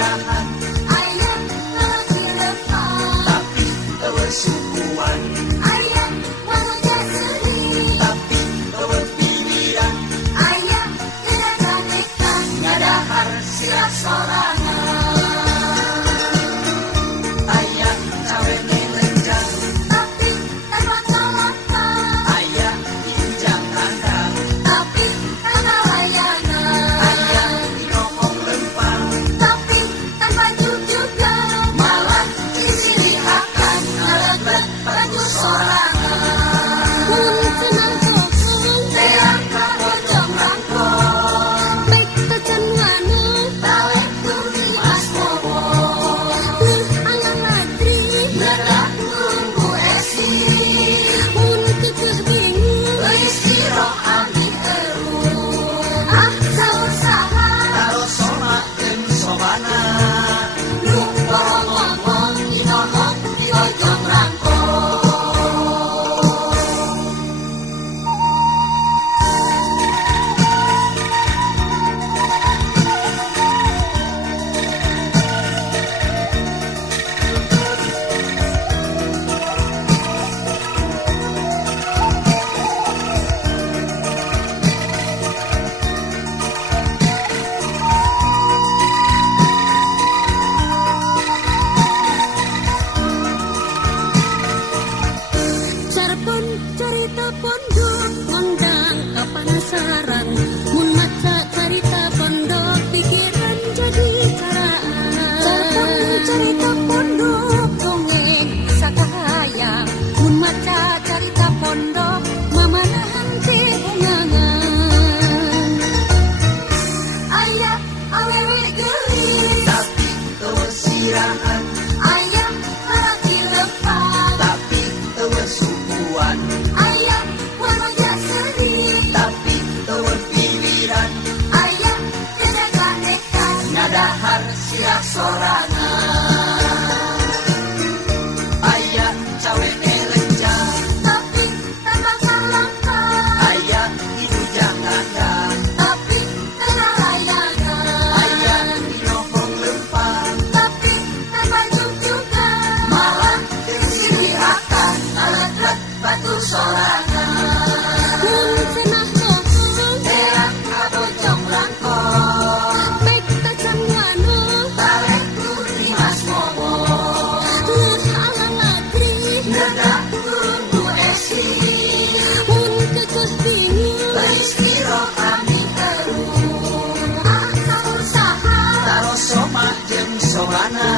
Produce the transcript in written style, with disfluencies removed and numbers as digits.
sirangan Aya lagi depan tapi eueuh sukuan Aya wanu seni tapi eueuh piwiran Aya gerakan ngadahar sirak sorangan aya cawe melenjang Tapi tanpa kalapa aya injang kandang Tapi tanpa layangan aya dinohong lempang Tapi tanpa juga malah disirihakan alat batu sorangan Mun cenah kokong teang ka pojok rangkong Baik tacan wanu talek tuni mas bobo Alang ladri ledak tunggu esi Mun kekeh bingung geus iroh ami eru Ah sausaha taro soma jeung sobana Nu ngomong inohong di pojok rangkong Carpon carita pondok ngundang kapanasaran Mun maca carita pondok pikiran jadi caraan Carpon carita pondok dongeng sakahaya Mun maca carita pondok mamanahan teh bungangan Aya awewe geulis tapi eueuh sirangan Aya lalaki lempang tapi eueuh sukuan Aya wanu seni tapi eueuh piwiran Aya gerakan ngadahar sirak sorangan aya cawe melenjang Tapi tanpa kalapa aya injang kandang Tapi tengah layangan aya dinohong lempang Tapi tanpa juga malah disirihakan alat batu sorangan Mun cenah kokong teang ka pojok rangkong Baik tacan wanu talek tuni mas bobo Alang ladri ledak tunggu esi Mun kekeh bingung geus iroh ami eru Ah sausaha taro soma jeung sobana